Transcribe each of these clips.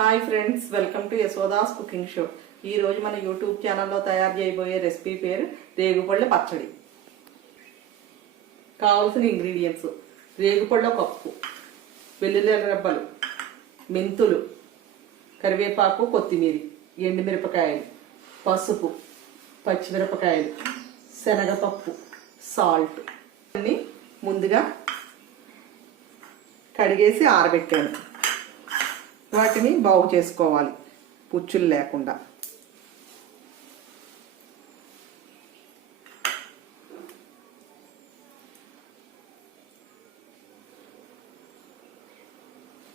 Hi friends, welcome to Yashoda's cooking show. ఈ రోజు మన యూట్యూబ్ ఛానల్లో తయారు చేయబోయే రెసిపీ పేరు రేగుపళ్ళ పచ్చడి. కావాల్సిన ఇంగ్రీడియంట్స్: రేగుపళ్ళ కప్పు, వెల్లుల్లి రెబ్బలు, మెంతులు, కరివేపాకు, కొత్తిమీర, ఎండుమిరపకాయలు, పసుపు, పచ్చిమిరపకాయలు, శనగపప్పు, సాల్ట్. అన్ని ముందుగా కడిగేసి ఆరబెట్టాను. వాటిని బాగు చేసుకోవాలి పుచ్చులు లేకుండా.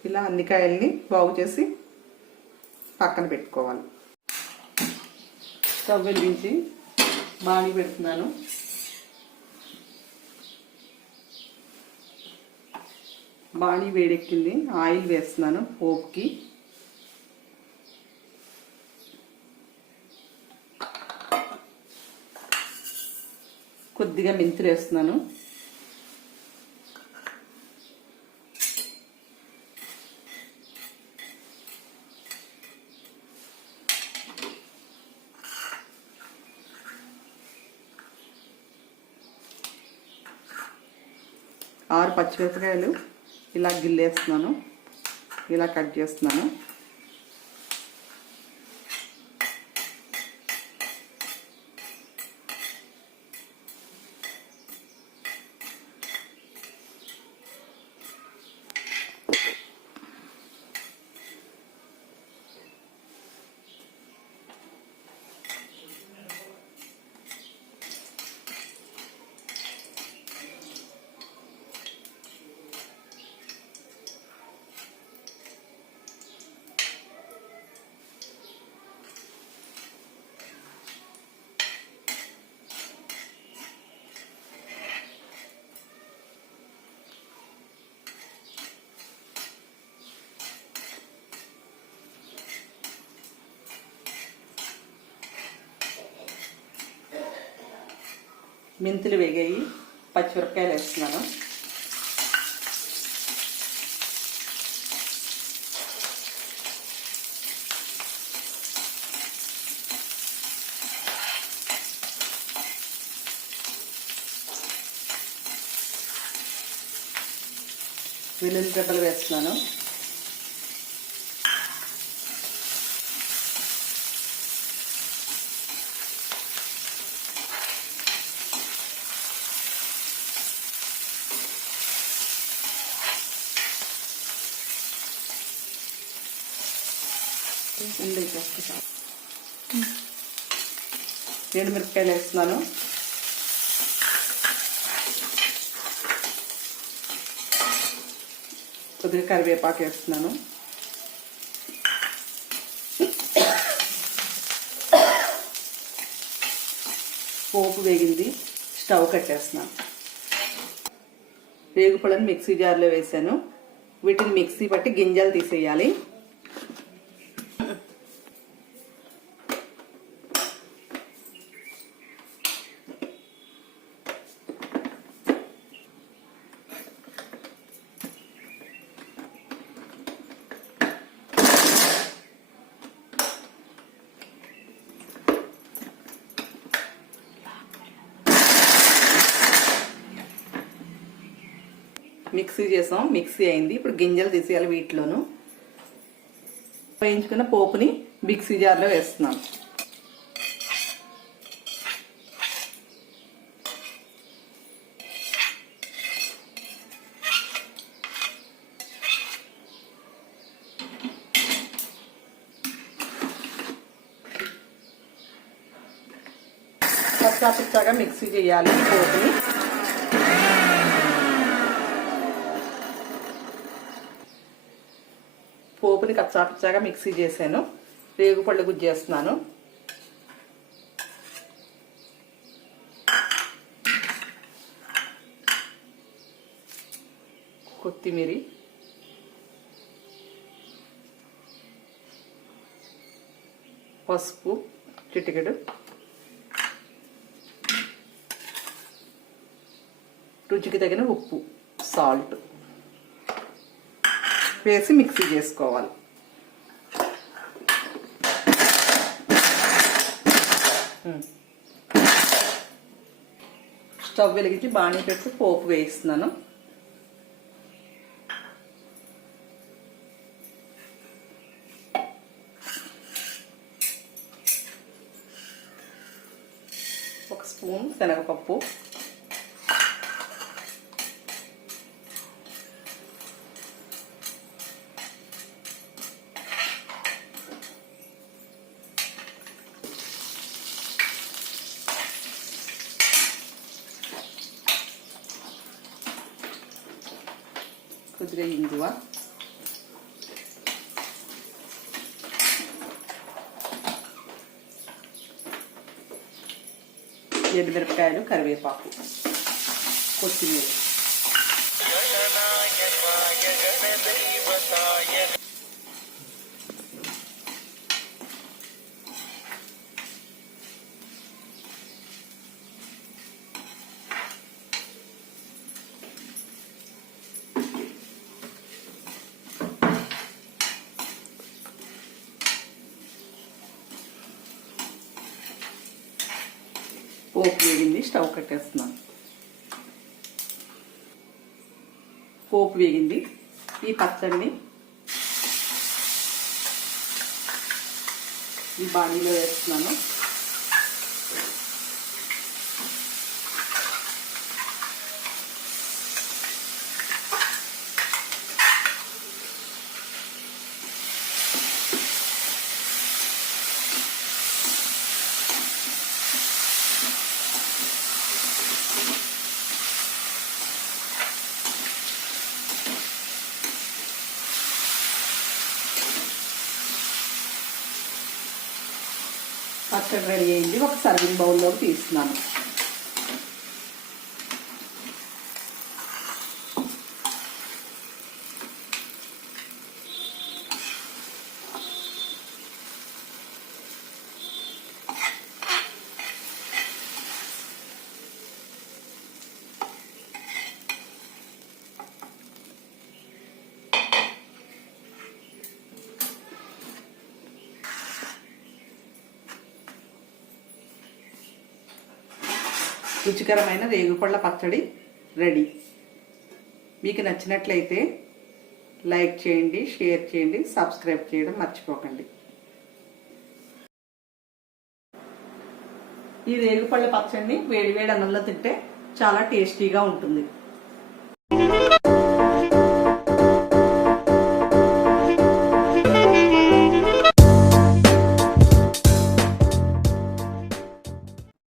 ఇలా అన్ని కాయల్ని బాగు చేసి పక్కన పెట్టుకోవాలి. స్టవ్ వెలిగించి బాణీ పెడుతున్నాను. బాణీ వేడెక్కింది. ఆయిల్ వేస్తున్నాను పోపుకి. కొద్దిగా మెంతులు వేస్తున్నాను. ఆరు పచ్చిమిరపకాయలు ఇలా గిల్లేస్తున్నాను, ఇలా కట్ చేస్తున్నాను. మెంతులు వేగాయి. పచ్చిమిరపకాయలు వేస్తున్నాను. వెల్లుల్లి రెబ్బలు వేస్తున్నాను. ఎండుమిరపకాయలు వేస్తున్నాను. కొద్దిగా కరివేపాకు వేస్తున్నాను. పోపు వేగింది. స్టవ్ కట్టేస్తున్నాను. రేగుపళ్ళను మిక్సీ జార్లో వేసాను. వీటిని మిక్సీ పట్టి గింజలు తీసేయాలి. మిక్సీ చేసాం, మిక్సీ అయింది. ఇప్పుడు గింజలు తీసేయాలి. వీటిలోను వేయించుకున్న పోపుని మిక్సీ జార్లో వేస్తున్నాం. పచ్చాగా మిక్సీ చేయాలి పోపుని. పోపుని కచ్చాపిచ్చాగా మిక్సీ చేశాను. రేగుపళ్ళు గుజ్జు చేస్తున్నాను. కొత్తిమీర, పసుపు చిటికెడు, రుచికి తగిన ఉప్పు, సాల్ట్ వేసి మిక్సీ చేసుకోవాలి. స్టవ్ వెలిగించి బాణీ పెట్టి పోపు వేయిస్తున్నాను. ఒక స్పూన్ శనగపప్పు, కొద్దిగా ఇంగువ, ఎండుమిరపకాయలు, కరివేపాకు, కొత్తిమీర. పోపు వేగింది, స్టవ్ కట్టేస్తున్నాను. పోపు వేగింది. ఈ పచ్చడిని ఈ బాణీలో వేస్తున్నాను. పచ్చడి రెడీ అయింది. ఒక సర్వింగ్ బౌల్లోకి తీస్తున్నాను. రుచికరమైన రేగుపళ్ళ పచ్చడి రెడీ. మీకు నచ్చినట్లయితే లైక్ చేయండి, షేర్ చేయండి, సబ్స్క్రైబ్ చేయడం మర్చిపోకండి. ఈ రేగుపళ్ళ పచ్చడిని వేడివేడి అన్నంలో తింటే చాలా టేస్టీగా ఉంటుంది.